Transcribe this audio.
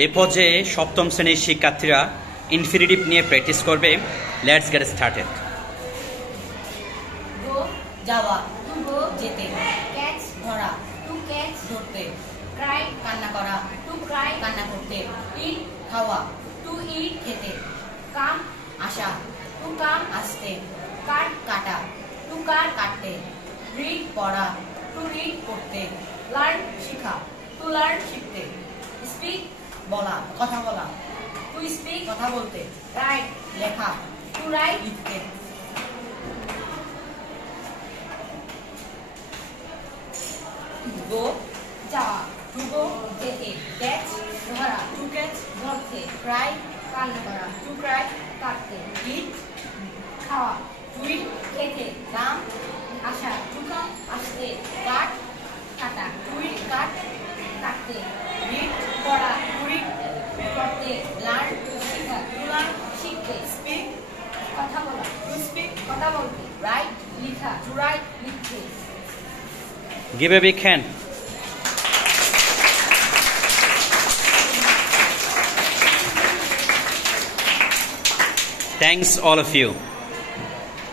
এই পর্যায়ে সপ্তম শ্রেণীর শিক্ষার্থীরা ইনফিনিটিভ নিয়ে প্র্যাকটিস করবে। Let's get started. গো যাওয়া, টু গো যেতে, ক্যাচ ধরা, টু ক্যাচ ধরতে, ক্রাই কান্না করা, টু ক্রাই কান্না করতে, ইট খাওয়া, টু ইট খেতে, কাম আসা, টু কাম আসতে, কাট কাটা, টু কাট কাটতে, রিড পড়া, টু রিড পড়তে, লার্ন শেখা, টু লার্ন শিখতে, স্পিক বলা কথা বলা, টু স্পিক কথা বলতে, রাইট লেখা, টু রাইট লিখতে। গো যাওয়া, টু গো যেতে, ক্যাচ ধরা, টু ক্যাচ ধরতে, ক্রাই কান্না করা, টু ক্রাই কাটতে, ইট খাওয়া, টু ইট খেতে, কাম আসা, টু কাম আসতে, কাট কাটা, টু ইট কাট কাটতে, রিড পড়া, টু রিড পড়তে, লার্ন শেখা, টু লার্ন শিখতে, স্পিক কথা বলা, টু স্পিক কথা বলতে, রাইট লেখা, টু রাইট লিখতে। Give a big hand. Thanks all of you.